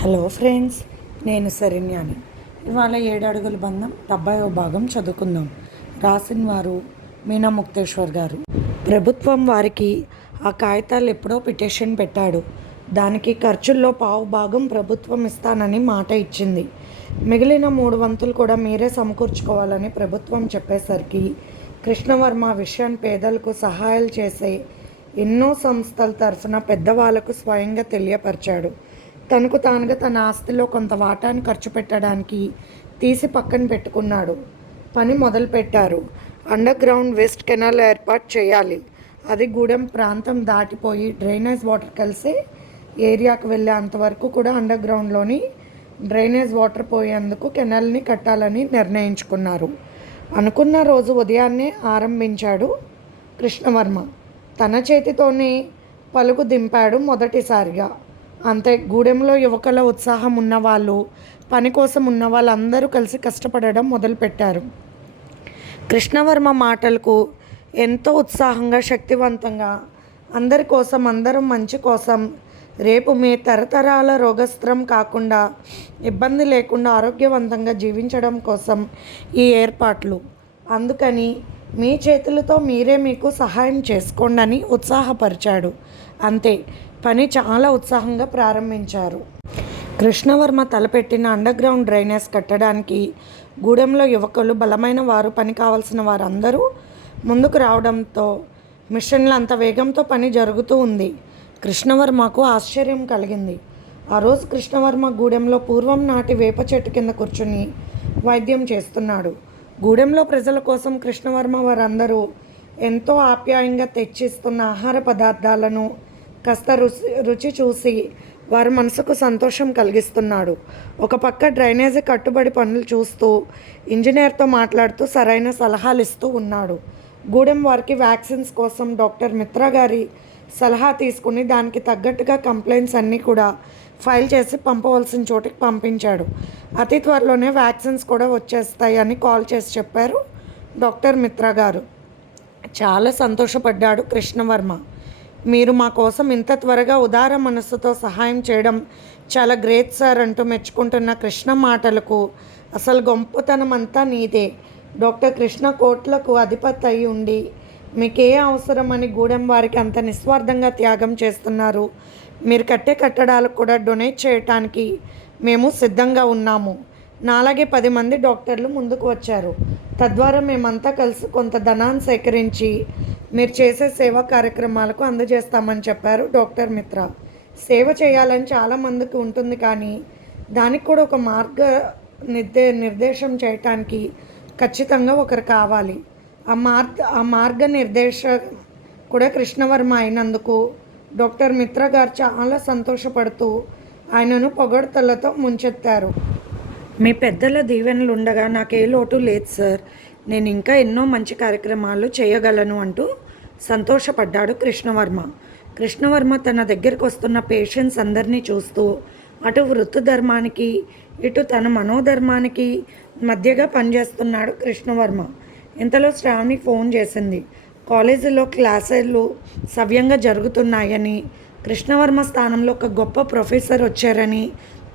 Hello friends నేను శరణ్యాని. ఇవాళ ఏడు అడుగుల బంధం డెబ్బైవ భాగం చదువుకుందాం. రాసిన వారు మీనా ముక్తేశ్వర్ గారు. ప్రభుత్వం వారికి ఆ కాగితాలు ఎప్పుడో పిటిషన్ పెట్టాడు. దానికి ఖర్చుల్లో పావు భాగం ప్రభుత్వం ఇస్తానని మాట ఇచ్చింది. మిగిలిన మూడు వంతులు కూడా మీరే సమకూర్చుకోవాలని ప్రభుత్వం చెప్పేసరికి కృష్ణవర్మ విషయాన్ని పేదలకు సహాయాలు చేసే ఎన్నో సంస్థల తరఫున పెద్దవాళ్ళకు స్వయంగా తెలియపరిచాడు. తనకు తానుగా తన ఆస్తిలో కొంత వాటాను ఖర్చు పెట్టడానికి తీసి పక్కన పెట్టుకున్నాడు. పని మొదలుపెట్టారు. అండర్ గ్రౌండ్ వెస్ట్ కెనాల్ ఏర్పాటు చేయాలి. అది గూడెం ప్రాంతం దాటిపోయి డ్రైనేజ్ వాటర్ కలిసి ఏరియాకు వెళ్ళే అంతవరకు కూడా అండర్ గ్రౌండ్లోని డ్రైనేజ్ వాటర్ పోయేందుకు కెనాల్ని కట్టాలని నిర్ణయించుకున్నారు. అనుకున్న రోజు ఉదయాన్నే ఆరంభించాడు కృష్ణవర్మ. తన చేతితోనే పలుకు దింపాడు మొదటిసారిగా. అంతే. గూడెంలో యువకుల ఉత్సాహం ఉన్నవాళ్ళు పని కోసం ఉన్న వాళ్ళందరూ కలిసి కష్టపడడం మొదలుపెట్టారు. కృష్ణవర్మ మాటలకు ఎంతో ఉత్సాహంగా శక్తివంతంగా అందరి కోసం అందరం మంచి కోసం రేపు మీ తరతరాల రోగస్త్రం కాకుండా ఇబ్బంది లేకుండా ఆరోగ్యవంతంగా జీవించడం కోసం ఈ ఏర్పాట్లు. అందుకని మీ చేతులతో మీరే మీకు సహాయం చేసుకోండి అని ఉత్సాహపరిచాడు. అంతే. పని చాలా ఉత్సాహంగా ప్రారంభించారు. కృష్ణవర్మ తలపెట్టిన అండర్గ్రౌండ్ డ్రైనేజ్ కట్టడానికి గూడెంలో యువకులు బలమైన వారు పని కావాల్సిన వారందరూ ముందుకు రావడంతో మిషన్లు అంత వేగంతో పని జరుగుతూ ఉంది. కృష్ణవర్మకు ఆశ్చర్యం కలిగింది. ఆ రోజు కృష్ణవర్మ గూడెంలో పూర్వం నాటి వేప చెట్టు కింద కూర్చుని వైద్యం చేస్తున్నాడు. గూడెంలో ప్రజల కోసం కృష్ణవర్మ వారందరూ ఎంతో ఆప్యాయంగా తెచ్చిస్తున్న ఆహార పదార్థాలను కాస్త రుచి రుచి చూసి వారి మనసుకు సంతోషం కలిగిస్తున్నాడు. ఒక పక్క డ్రైనేజీ కట్టుబడి పనులు చూస్తూ ఇంజనీర్తో మాట్లాడుతూ సరైన సలహాలు ఇస్తూ ఉన్నాడు. గూడెం వారికి వ్యాక్సిన్స్ కోసం డాక్టర్ మిత్రా గారి సలహా తీసుకుని దానికి తగ్గట్టుగా కంప్లైంట్స్ అన్నీ కూడా ఫైల్ చేసి పంపవలసిన చోటికి పంపించాడు. అతి త్వరలోనే వ్యాక్సిన్స్ కూడా వచ్చేస్తాయి అని కాల్ చేసి చెప్పారు డాక్టర్ మిత్రా గారు. చాలా సంతోషపడ్డాడు కృష్ణవర్మ. మీరు మా కోసం ఇంత త్వరగా ఉదార మనస్సుతో సహాయం చేయడం చాలా గ్రేట్ సార్ అంటూ మెచ్చుకుంటున్న కృష్ణ మాటలకు. అసలు గొప్పతనం అంతా నీదే. డాక్టర్ కృష్ణ కోట్లకు అధిపతి అయి ఉండి మీకే అవసరమని గూడెం వారికి అంత నిస్వార్థంగా త్యాగం చేస్తున్నారు. మీరు కట్టే కట్టడాలకు కూడా డొనేట్ చేయటానికి మేము సిద్ధంగా ఉన్నాము. నాలాగే పది మంది డాక్టర్లు ముందుకు వచ్చారు. తద్వారా మేమంతా కలిసి కొంత ధనాన్ని సేకరించి మీరు చేసే సేవా కార్యక్రమాలకు అందజేస్తామని చెప్పారు డాక్టర్ మిత్ర. సేవ చేయాలని చాలామందికి ఉంటుంది కానీ దానికి కూడా ఒక మార్గ నిర్దే నిర్దేశం చేయటానికి ఖచ్చితంగా ఒకరు కావాలి. ఆ మార్గ ఆ మార్గ నిర్దేశ కూడా కృష్ణవర్మ అయినందుకు డాక్టర్ మిత్ర గారు చాలా సంతోషపడుతూ ఆయనను పొగడ్తలతో ముంచెత్తారు. మీ పెద్దల దీవెనలు ఉండగా నాకే లోటు లేదు సార్. నేను ఇంకా ఎన్నో మంచి కార్యక్రమాలు చేయగలను అంటూ సంతోషపడ్డాడు కృష్ణవర్మ. కృష్ణవర్మ తన దగ్గరకు వస్తున్న పేషెంట్స్ అందరినీ చూస్తూ అటు వృత్తి ధర్మానికి ఇటు తన మనోధర్మానికి మధ్యగా పనిచేస్తున్నాడు కృష్ణవర్మ. ఇంతలో శ్రావణి ఫోన్ చేసింది. కాలేజీలో క్లాసులు సవ్యంగా జరుగుతున్నాయని కృష్ణవర్మ స్థానంలో ఒక గొప్ప ప్రొఫెసర్ వచ్చారని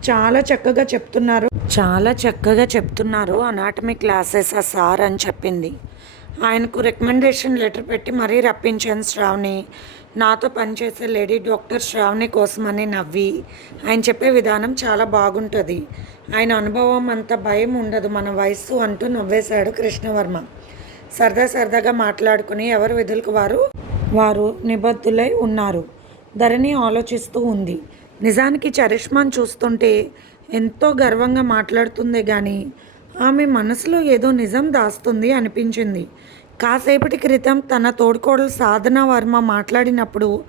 చాలా చక్కగా చెప్తున్నారు. చాలా చక్కగా చెప్తున్నారు అనాటమీ క్లాసెస్ ఆ సార్ అని చెప్పింది. ఆయనకు రికమెండేషన్ లెటర్ పెట్టి మరీ రప్పించాను శ్రావణి. నాతో పనిచేసే లేడీ డాక్టర్ శ్రావణి కోసమని నవ్వి. ఆయన చెప్పే విధానం చాలా బాగుంటుంది. ఆయన అనుభవం అంత భయం ఉండదు మన వయస్సు అంటూ నవ్వేశాడు కృష్ణవర్మ. సరదా సరదాగా మాట్లాడుకుని ఎవరు విధులకు వారు? వారు నిబద్ధులై ఉన్నారు. ధరణి ఆలోచిస్తూ ఉంది. నిజానికి చరిష్మాన్ చూస్తుంటే ఎంతో గర్వంగా మాట్లాడుతుందే కానీ ఆమె మనసులో ఏదో నిజం దాస్తుంది అనిపించింది. కాసేపటి క్రితం తన తోడుకోడలు సాధన వర్మ మాట్లాడినప్పుడు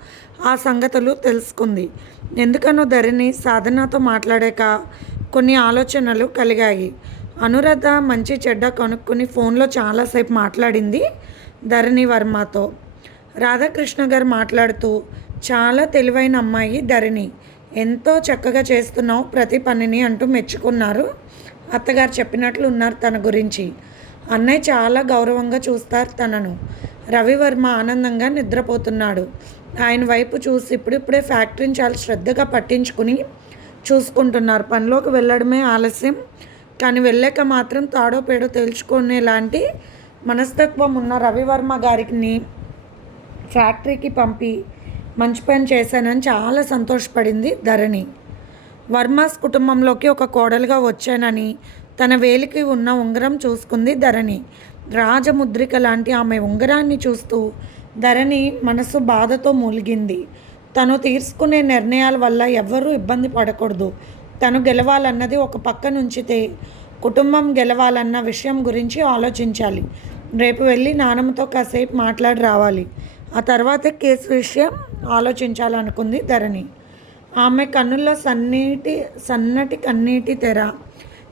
ఆ సంగతులు తెలుసుకుంది. ఎందుకనో ధరణి సాధనతో మాట్లాడాక కొన్ని ఆలోచనలు కలిగాయి. అనురాధ మంచి చెడ్డ కనుక్కొని ఫోన్లో చాలాసేపు మాట్లాడింది ధరణి వర్మతో. రాధాకృష్ణ గారు మాట్లాడుతూ చాలా తెలివైన అమ్మాయి ధరణి. ఎంతో చక్కగా చేస్తున్నావు ప్రతి పనిని అంటూ మెచ్చుకున్నారు. అత్తగారు చెప్పినట్లు ఉన్నారు తన గురించి. అన్నయ్య చాలా గౌరవంగా చూస్తారు తనను. రవివర్మ ఆనందంగా నిద్రపోతున్నాడు. ఆయన వైపు చూసి ఇప్పుడిప్పుడే ఫ్యాక్టరీని చాలా శ్రద్ధగా పట్టించుకుని చూసుకుంటున్నారు. పనిలోకి వెళ్ళడమే ఆలస్యం. కానీ వెళ్ళాక మాత్రం తాడో పేడో తేల్చుకునేలాంటి మనస్తత్వం ఉన్న రవివర్మ గారిని ఫ్యాక్టరీకి పంపి మంచి పని చేశానని చాలా సంతోషపడింది ధరణి. వర్మాస్ కుటుంబంలోకి ఒక కోడలుగా వచ్చానని తన వేలికి ఉన్న ఉంగరం చూసుకుంది ధరణి. రాజముద్రిక లాంటి ఆమె ఉంగరాన్ని చూస్తూ ధరణి మనసు బాధతో మూలిగింది. తను తీసుకునే నిర్ణయాల వల్ల ఎవ్వరూ ఇబ్బంది పడకూడదు. తను గెలవాలన్నది ఒక పక్క నుంచితే కుటుంబం గెలవాలన్న విషయం గురించి ఆలోచించాలి. రేపు వెళ్ళి నానమ్మతో కాసేపు మాట్లాడి రావాలి. ఆ తర్వాత కేసు విషయం ఆలోచించాలనుకుంది ధరణి. ఆమె కన్నుల్లో సన్నీటి సన్నటి కన్నీటి తెర.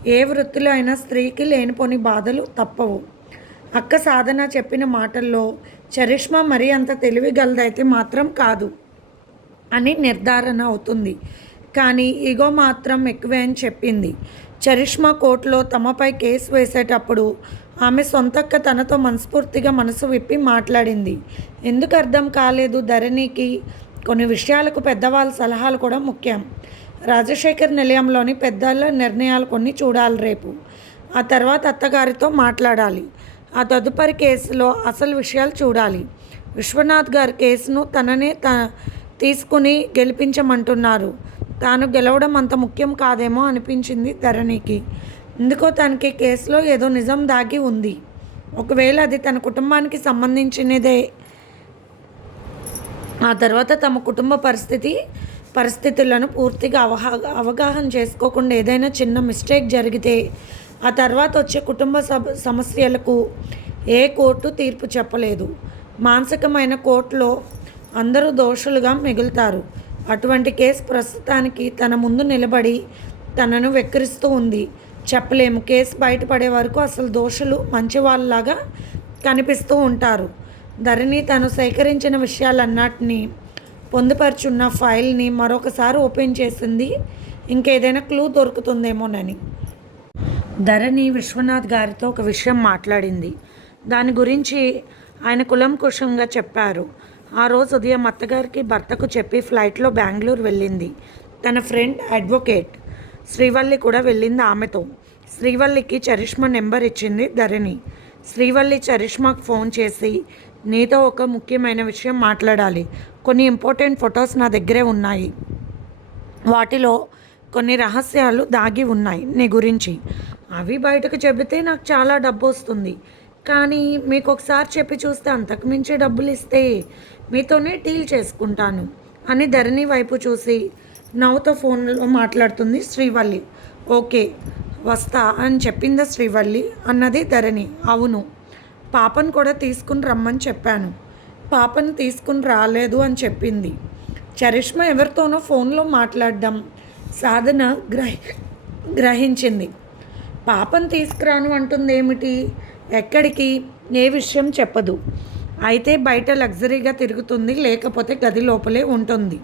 ఏ వృత్తిలో అయినా స్త్రీకి లేనిపోని బాధలు తప్పవు. అక్క సాధన చెప్పిన మాటల్లో చరిష్మా మరీ అంత తెలివిగలదైతే మాత్రం కాదు అని నిర్ధారణ అవుతుంది. కానీ ఇగో మాత్రం ఎక్కువే అని చెప్పింది. చరిష్మా కోర్టులో తమపై కేసు వేసేటప్పుడు ఆమె సొంతక్క తనతో మనస్ఫూర్తిగా మనసు విప్పి మాట్లాడింది. ఎందుకు అర్థం కాలేదు ధరణికి? కొన్ని విషయాలకు పెద్దవాళ్ళ సలహాలు కూడా ముఖ్యం. రాజశేఖర్ నిలయంలోని పెద్దల నిర్ణయాలు కొన్ని చూడాలి రేపు. ఆ తర్వాత అత్తగారితో మాట్లాడాలి. ఆ తదుపరి కేసులో అసలు విషయాలు చూడాలి. విశ్వనాథ్ గారి కేసును తననే త తీసుకుని గెలిపించమంటున్నారు. తాను గెలవడం అంత ముఖ్యం కాదేమో అనిపించింది ధరణికి. ఎందుకో తనకి కేసులో ఏదో నిజం దాగి ఉంది. ఒకవేళ అది తన కుటుంబానికి సంబంధించినదే. ఆ తర్వాత తమ కుటుంబ పరిస్థితి పరిస్థితులను పూర్తిగా అవహా అవగాహన చేసుకోకుండా ఏదైనా చిన్న మిస్టేక్ జరిగితే ఆ తర్వాత వచ్చే కుటుంబ సబ సమస్యలకు ఏ కోర్టు తీర్పు చెప్పలేదు. మానసికమైన కోర్టులో అందరూ దోషులుగా మిగులుతారు. అటువంటి కేసు ప్రస్తుతానికి తన ముందు నిలబడి తనను వెక్కిరిస్తూ ఉంది. చెప్పలేము. కేసు బయటపడే వరకు అసలు దోషులు మంచివాళ్ళలాగా కనిపిస్తూ ఉంటారు. ధరణి తను సేకరించిన విషయాలన్నిటినీ పొందుపరుచున్న ఫైల్ని మరొకసారి ఓపెన్ చేసింది. ఇంకేదైనా క్లూ దొరుకుతుందేమోనని. ధరణి విశ్వనాథ్ గారితో ఒక విషయం మాట్లాడింది. దాని గురించి ఆయన కులంకుశంగా చెప్పారు. ఆ రోజు ఉదయం అత్తగారికి భర్తకు చెప్పి ఫ్లైట్లో బెంగళూరు వెళ్ళింది. తన ఫ్రెండ్ అడ్వొకేట్. శ్రీవల్లి కూడా వెళ్ళింది ఆమెతో. శ్రీవల్లికి చరిష్మా నెంబర్ ఇచ్చింది ధరణి. శ్రీవల్లి చరిష్మాకు ఫోన్ చేసి నీతో ఒక ముఖ్యమైన విషయం మాట్లాడాలి. కొన్ని ఇంపార్టెంట్ ఫొటోస్ నా దగ్గరే ఉన్నాయి. వాటిలో కొన్ని రహస్యాలు దాగి ఉన్నాయి నీ గురించి. అవి బయటకు చెబితే నాకు చాలా డబ్బు వస్తుంది. కానీ మీకు ఒకసారి చెప్పి చూస్తే అంతకు మించి డబ్బులు ఇస్తే మీతోనే డీల్ చేసుకుంటాను అని ధరణి వైపు చూసి నవ్వుతో ఫోన్లో మాట్లాడుతుంది శ్రీవల్లి. ఓకే వస్తా అని చెప్పిందా శ్రీవల్లి. అన్నది ధరణి. అవును పాపను కూడా తీసుకుని రమ్మని చెప్పాను. పాపను తీసుకుని రాలేదు అని చెప్పింది. చరిష్మా ఎవరితోనో ఫోన్లో మాట్లాడడం సాధన గ్రహి గ్రహించింది. పాపను తీసుకురాను అంటుంది ఏమిటి ఎక్కడికి? ఏ విషయం చెప్పదు. అయితే బయట లగ్జరీగా తిరుగుతుంది లేకపోతే గది లోపలే ఉంటుంది.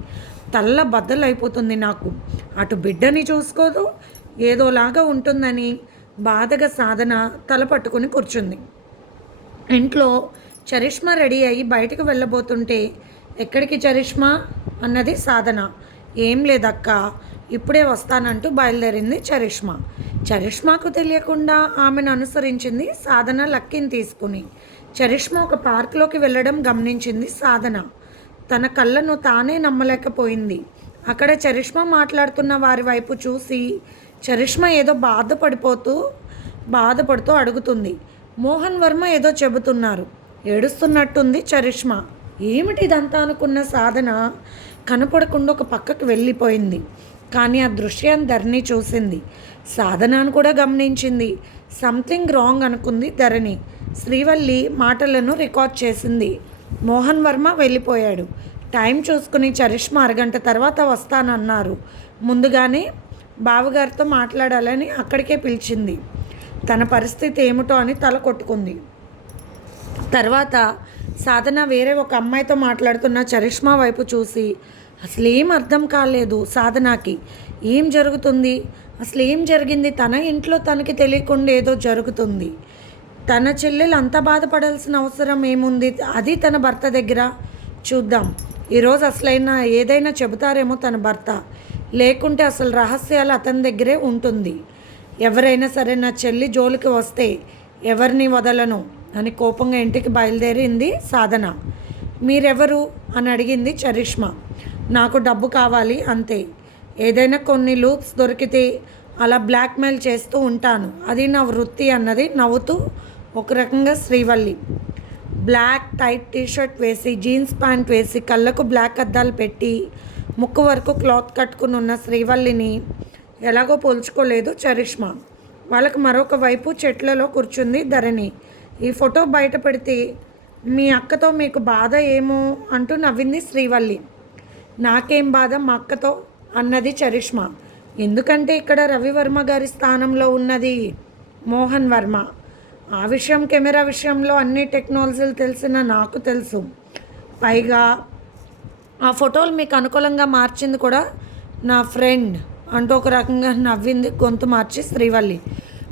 తల్ల బద్దలైపోతుంది నాకు. అటు బిడ్డని చూసుకోదు ఏదోలాగా ఉంటుందని బాధగా సాధన తల పట్టుకుని కూర్చుంది. ఇంట్లో చరిష్మా రెడీ అయ్యి బయటకు వెళ్ళబోతుంటే ఎక్కడికి చరిష్మా? అన్నది సాధన. ఏం లేదక్క ఇప్పుడే వస్తానంటూ బయలుదేరింది చరిష్మా. చరిష్మాకు తెలియకుండా ఆమెను అనుసరించింది సాధన లక్కిని తీసుకుని. చరిష్మా ఒక పార్క్లోకి వెళ్ళడం గమనించింది సాధన. తన కళ్ళను తానే నమ్మలేకపోయింది. అక్కడ చరిష్మా మాట్లాడుతున్న వారి వైపు చూసి చరిష్మా ఏదో బాధపడిపోతూ బాధపడుతూ అడుగుతుంది. మోహన్ వర్మ ఏదో చెబుతున్నారు. ఏడుస్తున్నట్టుంది చరిష్మా. ఏమిటి ఇదంతా అనుకున్న సాధన? కనపడకుండా ఒక పక్కకు వెళ్ళిపోయింది. కానీ ఆ దృశ్యాన్ని ధరణి చూసింది. సాధనను కూడా గమనించింది. సంథింగ్ రాంగ్ అనుకుంది ధరణి. శ్రీవల్లి మాటలను రికార్డ్ చేసింది. మోహన్ వర్మ వెళ్ళిపోయాడు. టైం చూసుకుని చరిష్మా అరగంట తర్వాత వస్తానన్నారు. ముందుగానే బావగారితో మాట్లాడాలని అక్కడికే పిలిచింది. తన పరిస్థితి ఏమిటో అని తల కొట్టుకుంది. తర్వాత సాధన వేరే ఒక అమ్మాయితో మాట్లాడుతున్న చరిష్మా వైపు చూసి అసలు ఏం అర్థం కాలేదు సాధనకి. ఏం జరుగుతుంది? అసలు ఏం జరిగింది? తన ఇంట్లో తనకి తెలియకుండా ఏదో జరుగుతుంది. తన చెల్లెలు అంత బాధపడాల్సిన అవసరం ఏముంది? అది తన భర్త దగ్గర. చూద్దాం. ఈరోజు అసలైనా ఏదైనా చెబుతారేమో తన భర్త. లేకుంటే అసలు రహస్యాలు అతని దగ్గరే ఉంటుంది. ఎవరైనా సరే నా చెల్లి జోలికి వస్తే ఎవరిని వదలను? అని కోపంగా ఇంటికి బయలుదేరింది సాధన. మీరెవరు? అని అడిగింది చరిష్మా. నాకు డబ్బు కావాలి అంతే. ఏదైనా కొన్ని లూప్స్ దొరికితే అలా బ్లాక్మెయిల్ చేస్తూ ఉంటాను. అది నా వృత్తి అన్నది నవ్వుతూ ఒక రకంగా Srivalli. Black tight T shirt వేసి జీన్స్ ప్యాంట్ వేసి కళ్ళకు బ్లాక్ అద్దాలు పెట్టి ముక్కు వరకు క్లాత్ కట్టుకుని ఉన్న శ్రీవల్లిని ఎలాగో పోల్చుకోలేదు చరిష్మా. వాళ్ళకి మరొక వైపు చెట్లలో కూర్చుంది ధరణి. ఈ ఫోటో బయట పెడితే మీ అక్కతో మీకు బాధ ఏమో? అంటూ నవ్వింది శ్రీవల్లి. నాకేం బాధ మా అక్కతో? అన్నది చరిష్మా. ఎందుకంటే ఇక్కడ రవివర్మ గారి స్థానంలో ఉన్నది మోహన్ వర్మ. ఆ విషయం కెమెరా విషయంలో అన్ని టెక్నాలజీలు తెలిసిన నాకు తెలుసు. పైగా ఆ ఫోటోలు మీకు అనుకూలంగా మార్చింది కూడా నా ఫ్రెండ్ అంటూ ఒక రకంగా నవ్వింది గొంతు మార్చి శ్రీవల్లి.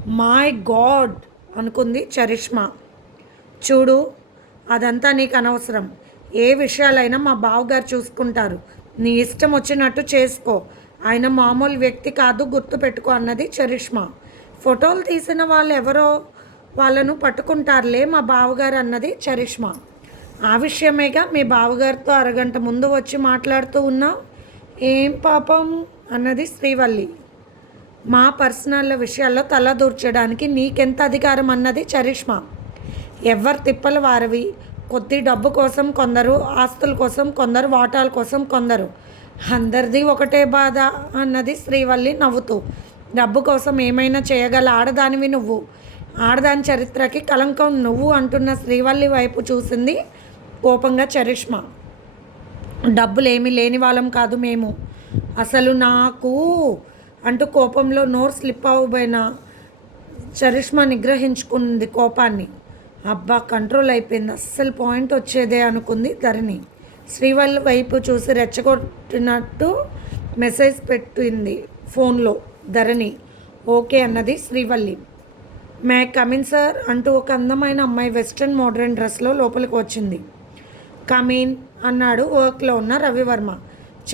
మై గాడ్ అనుకుంది చరిష్మా. చూడు అదంతా నీకు అనవసరం. ఏ విషయాలైనా మా బావగారు చూసుకుంటారు. నీ ఇష్టం వచ్చినట్టు చేసుకో. ఆయన మామూలు వ్యక్తి కాదు గుర్తుపెట్టుకో అన్నది చరిష్మా. ఫోటోలు తీసిన వాళ్ళు ఎవరో వాళ్ళను పట్టుకుంటారులే మా బావగారు అన్నది చరిష్మా. ఆ విషయమేగా మీ బావగారితో అరగంట ముందు వచ్చి మాట్లాడుతూ ఉన్నావు? ఏం పాపం? అన్నది శ్రీవల్లి. మా పర్సనల్ విషయాల్లో తల దూర్చడానికి నీకెంత అధికారం అన్నది చరిష్మా. ఎవరు తిప్పలు వారవి. కొద్ది డబ్బు కోసం కొందరు ఆస్తుల కోసం కొందరు వాటాల కోసం కొందరు. అందరిది ఒకటే బాధ అన్నది శ్రీవల్లి నవ్వుతూ. డబ్బు కోసం ఏమైనా చేయగల ఆడదానివి నువ్వు. ఆడదాని చరిత్రకి కలంకం నువ్వు అంటున్న శ్రీవల్లి వైపు చూసింది కోపంగా చరిష్మా. డబ్బులు ఏమీ లేని వాళ్ళం కాదు మేము. అసలు నాకు అంటూ కోపంలో నోరు స్లిప్ అవ్వబోయిన చరిష్మా నిగ్రహించుకుంది కోపాన్ని. అబ్బా కంట్రోల్ అయిపోయింది. అస్సలు పాయింట్ వచ్చేదే అనుకుంది ధరణి. శ్రీవల్లి వైపు చూసి రెచ్చగొట్టినట్టు మెసేజ్ పెట్టింది ఫోన్లో ధరణి. ఓకే అన్నది శ్రీవల్లి. మే కమిన్ సార్ అంటూ ఒక అందమైన అమ్మాయి వెస్ట్రన్ మోడర్న్ డ్రెస్లో లోపలికి వచ్చింది. కమీన్ అన్నాడు వర్క్లో ఉన్న రవివర్మ.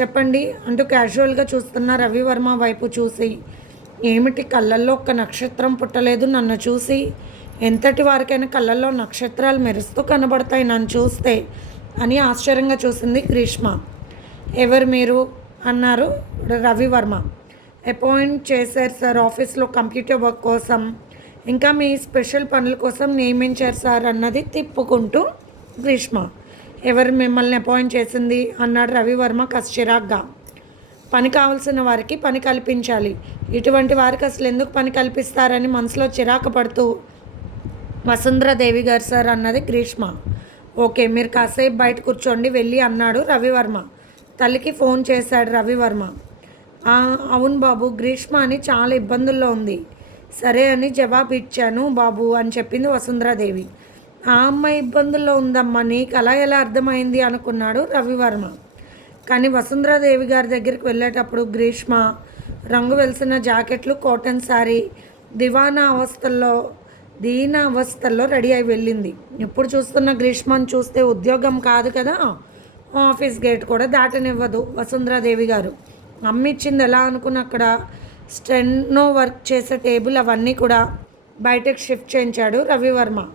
చెప్పండి అంటూ క్యాజువల్గా చూస్తున్న రవివర్మ వైపు చూసి ఏమిటి కళ్ళల్లో ఒక్క నక్షత్రం పుట్టలేదు నన్ను చూసి? ఎంతటి వారికైనా కళ్ళల్లో నక్షత్రాలు మెరుస్తూ కనబడతాయి నన్ను చూస్తే అని ఆశ్చర్యంగా చూసింది గ్రీష్మ. ఎవరు మీరు? అన్నారు రవివర్మ. అపాయింట్ చేశారు సార్ ఆఫీస్లో కంప్యూటర్ వర్క్ కోసం. ఇంకా మీ స్పెషల్ పనుల కోసం నియమించారు సార్ అన్నది తిప్పుకుంటూ గ్రీష్మ. ఎవరు మిమ్మల్ని అపాయింట్ చేసింది? అన్నాడు రవివర్మ కశ్చిరాగ్గా పని కావాల్సిన వారికి పని కల్పించాలి. ఇటువంటి వారికి అసలు ఎందుకు పని కల్పిస్తారని మనసులో చిరాకు పడుతూ వసుంధరాదేవి గారు సార్ అన్నది గ్రీష్మ. ఓకే మీరు కాసేపు బయట కూర్చోండి వెళ్ళి అన్నాడు రవివర్మ. తల్లికి ఫోన్ చేశాడు రవివర్మ. అవును బాబు గ్రీష్మ అని చాలా ఇబ్బందుల్లో ఉంది. సరే అని జవాబు ఇచ్చాను బాబు అని చెప్పింది వసుంధరాదేవి. ఆ అమ్మాయి ఇబ్బందుల్లో ఉందమ్మా నీకు అలా ఎలా అర్థమైంది? అనుకున్నాడు రవివర్మ. కానీ వసుంధరాదేవి గారి దగ్గరికి వెళ్ళేటప్పుడు గ్రీష్మ రంగు వెలిసిన జాకెట్లు కాటన్ శారీ దివానా అవస్థల్లో దీన అవస్థల్లో రెడీ అయి వెళ్ళింది. ఎప్పుడు చూస్తున్న గ్రీష్మను చూస్తే ఉద్యోగం కాదు కదా ఆఫీస్ గేట్ కూడా దాటనివ్వదు వసుంధరాదేవి గారు. అమ్మిచ్చింది ఎలా అనుకున్న అక్కడ స్టెన్నో వర్క్ చేసే టేబుల్ అవన్నీ కూడా బయటకు షిఫ్ట్ చేయించాడు రవివర్మ.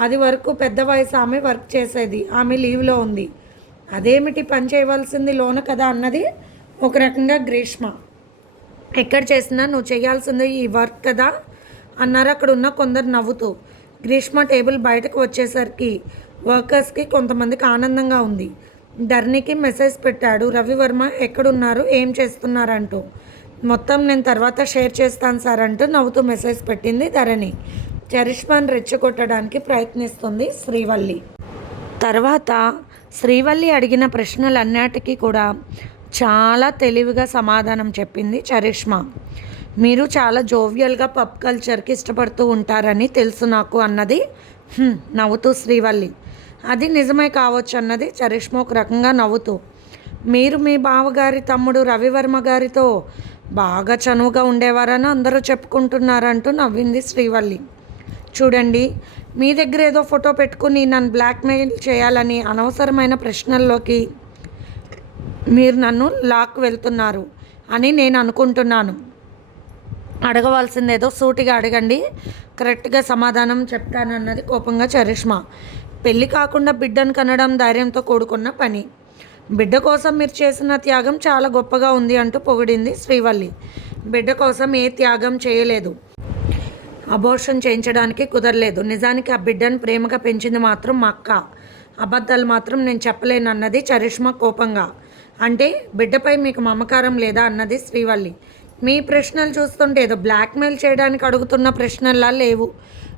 అది వరకు పెద్ద వయసు ఆమె వర్క్ చేసేది. ఆమె లీవ్లో ఉంది. అదేమిటి పని చేయవలసింది లోన కదా అన్నది ఒక రకంగా గ్రీష్మ. ఎక్కడ చేసినా నువ్వు చేయాల్సింది ఈ వర్క్ కదా అన్నారు అక్కడ ఉన్న కొందరు నవ్వుతూ. గ్రీష్మ టేబుల్ బయటకు వచ్చేసరికి వర్కర్స్కి కొంతమందికి ఆనందంగా ఉంది. ధరణికి మెసేజ్ పెట్టాడు రవివర్మ. ఎక్కడున్నారు? ఏం చేస్తున్నారంటూ. మొత్తం నేను తర్వాత షేర్ చేస్తాను సార్ అంటూ నవ్వుతూ మెసేజ్ పెట్టింది ధరణి. చరిష్మాన్ రెచ్చగొట్టడానికి ప్రయత్నిస్తుంది శ్రీవల్లి. తర్వాత శ్రీవల్లి అడిగిన ప్రశ్నలన్నిటికీ కూడా చాలా తెలివిగా సమాధానం చెప్పింది చరిష్మా. మీరు చాలా జోవియల్గా పబ్ కల్చర్కి ఇష్టపడుతూ ఉంటారని తెలుసు నాకు అన్నది. నవ్వుతూ శ్రీవల్లి. అది నిజమే కావచ్చు అన్నది చరిష్మా ఒక రకంగా నవ్వుతూ. మీరు మీ బావగారి తమ్ముడు రవివర్మ గారితో బాగా చనువుగా ఉండేవారని అందరూ చెప్పుకుంటున్నారంటూ నవ్వింది శ్రీవల్లి. చూడండి మీ దగ్గర ఏదో ఫోటో పెట్టుకుని నన్ను బ్లాక్మెయిల్ చేయాలని అనవసరమైన ప్రశ్నల్లోకి మీరు నన్ను లాక్ వెళ్తున్నారు అని నేను అనుకుంటున్నాను. అడగవలసిందేదో సూటిగా అడగండి కరెక్ట్గా సమాధానం చెప్తానన్నది కోపంగా చరిష్మా. పెళ్ళి కాకుండా బిడ్డను కనడం ధైర్యంతో కూడుకున్న పని. బిడ్డ కోసం మీరు చేసిన త్యాగం చాలా గొప్పగా ఉంది అంటూ పొగిడింది శ్రీవల్లి. బిడ్డ కోసం ఏ త్యాగం చేయలేదు. అబోర్షన్ చేయించడానికి కుదరలేదు. నిజానికి ఆ బిడ్డను ప్రేమగా పెంచింది మాత్రం మా అక్క. అబద్ధాలు మాత్రం నేను చెప్పలేను అన్నది చరిష్మా కోపంగా. అంటే బిడ్డపై మీకు మమకారం లేదా అన్నది శ్రీవల్లి. మీ ప్రశ్నలు చూస్తుంటే ఏదో బ్లాక్మెయిల్ చేయడానికి అడుగుతున్న ప్రశ్నల్లా లేవు.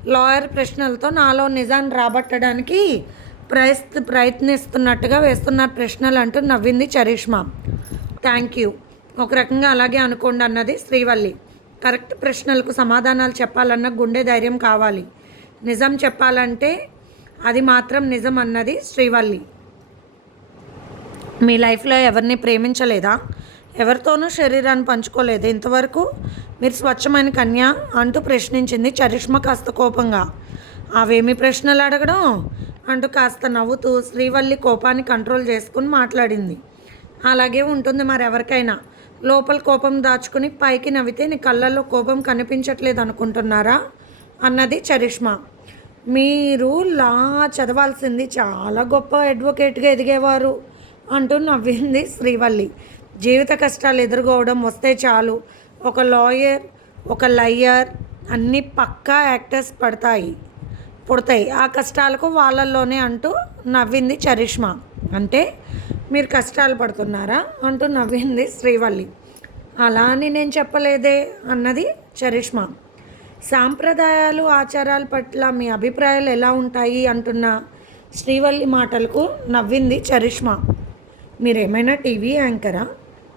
లాయర్ ప్రశ్నలతో నాలో నిజాన్ని రాబట్టడానికి ప్రయత్ ప్రయత్నిస్తున్నట్టుగా వేస్తున్న ప్రశ్నలు అంటూ నవ్వింది చరిష్మా. Thank you. ఒక రకంగా అలాగే అనుకోండి అన్నది శ్రీవల్లి. కరెక్ట్ ప్రశ్నలకు సమాధానాలు చెప్పాలన్న గుండె ధైర్యం కావాలి. నిజం చెప్పాలంటే అది మాత్రం నిజం అన్నది శ్రీవల్లి. మీ లైఫ్లో ఎవరిని ప్రేమించలేదా? ఎవరితోనూ శరీరాన్ని పంచుకోలేదు? ఇంతవరకు మీరు స్వచ్ఛమైన కన్య అంటూ ప్రశ్నించింది చరిష్మ కాస్త కోపంగా. అవేమి ప్రశ్నలు అడగడం? అంటూ కాస్త నవ్వుతూ శ్రీవల్లి కోపాన్ని కంట్రోల్ చేసుకుని మాట్లాడింది. అలాగే ఉంటుంది మరి ఎవరికైనా లోపల కోపం దాచుకుని పైకి నవ్వితే నీ కళ్ళల్లో కోపం కనిపించట్లేదు అనుకుంటున్నారా అన్నది చరిష్మా. మీరు లా చదవాల్సింది చాలా గొప్ప అడ్వకేట్గా ఎదిగేవారు అంటూ నవ్వింది శ్రీవల్లి. జీవిత కష్టాలు ఎదుర్కోవడం వస్తే చాలు. ఒక లాయర్ ఒక లయ్యర్ అన్ని పక్కా యాక్టర్స్ పడతాయి. పుడతాయి. ఆ కష్టాలకు వాళ్ళల్లోనే అంటూ నవ్వింది చరిష్మా. అంటే మీరు కష్టాలు పడుతున్నారా? అంటూ నవ్వింది శ్రీవల్లి. అలా అని నేను చెప్పలేదే అన్నది చరిష్మా. సాంప్రదాయాలు ఆచారాల పట్ల మీ అభిప్రాయాలు ఎలా ఉంటాయి? అంటున్న శ్రీవల్లి మాటలకు నవ్వింది చరిష్మా. మీరేమైనా టీవీ యాంకరా?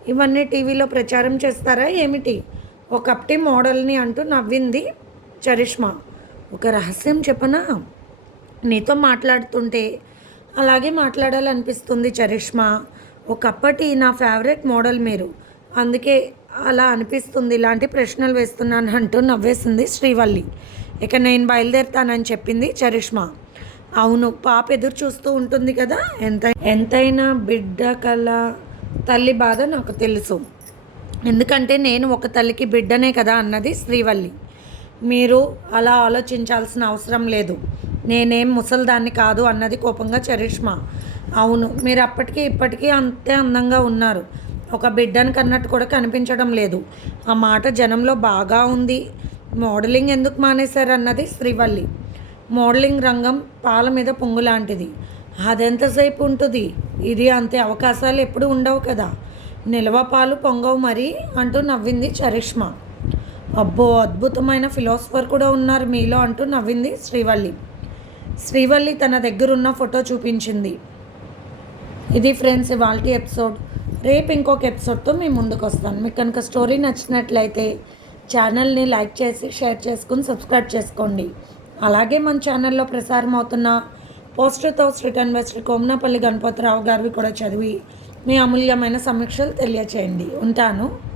ఇవన్నీ టీవీలో ప్రచారం చేస్తారా? ఏమిటి? ఒకప్పటి మోడల్ని అంటూ నవ్వింది చరిష్మా. ఒక రహస్యం చెప్పనా? నీతో మాట్లాడుతుంటే అలాగే మాట్లాడాలనిపిస్తుంది చరిష్మా. ఒకప్పటి నా ఫేవరెట్ మోడల్ మీరు. అందుకే అలా అనిపిస్తుంది. ఇలాంటి ప్రశ్నలు వేస్తున్నాను అంటూ నవ్వేసింది శ్రీవల్లి. ఇక నేను బయలుదేరుతానని చెప్పింది చరిష్మా. అవును పాప ఎదురు చూస్తూ ఉంటుంది కదా? ఎంత ఎంతైనా బిడ్డ కల తల్లి బాధ నాకు తెలుసు. ఎందుకంటే నేను ఒక తల్లికి బిడ్డనే కదా అన్నది శ్రీవల్లి. మీరు అలా ఆలోచించాల్సిన అవసరం లేదు. నేనేం ముసల్దాన్ని కాదు అన్నది కోపంగా చరిష్మా. అవును మీరు అప్పటికీ ఇప్పటికీ అంతే అందంగా ఉన్నారు. ఒక బిడ్డను కన్నట్టు కూడా కనిపించడం లేదు. ఆ మాట జనంలో బాగా ఉంది. మోడలింగ్ ఎందుకు మానేశారు అన్నది శ్రీవల్లి. మోడలింగ్ రంగం పాల మీద పొంగు లాంటిది. అదెంతసేపు ఉంటుంది? ఇది అంతే అవకాశాలు ఎప్పుడు ఉండవు కదా. నిల్వ పాలు పొంగవు మరి అంటూ నవ్వింది చరిష్మా. అబ్బో అద్భుతమైన ఫిలాసఫర్ కూడా ఉన్నారు మీలో అంటూ నవ్వింది శ్రీవల్లి. శ్రీవల్లి తన దగ్గరున్న ఫోటో చూపించింది. ఇది ఫ్రెండ్స్ ఇవాల్టీ ఎపిసోడ్. రేపు ఇంకొక ఎపిసోడ్తో మేము ముందుకు వస్తాను మీకు కనుక స్టోరీ నచ్చినట్లయితే ఛానల్ని లైక్ చేసి షేర్ చేసుకుని సబ్స్క్రైబ్ చేసుకోండి. అలాగే మన ఛానల్లో ప్రసారం అవుతున్న poster house return by Shri Komanapalli Ganapathi Rao గారివి కూడా చదివి మీ అమూల్యమైన సమీక్షలు తెలియచేయండి. ఉంటాను.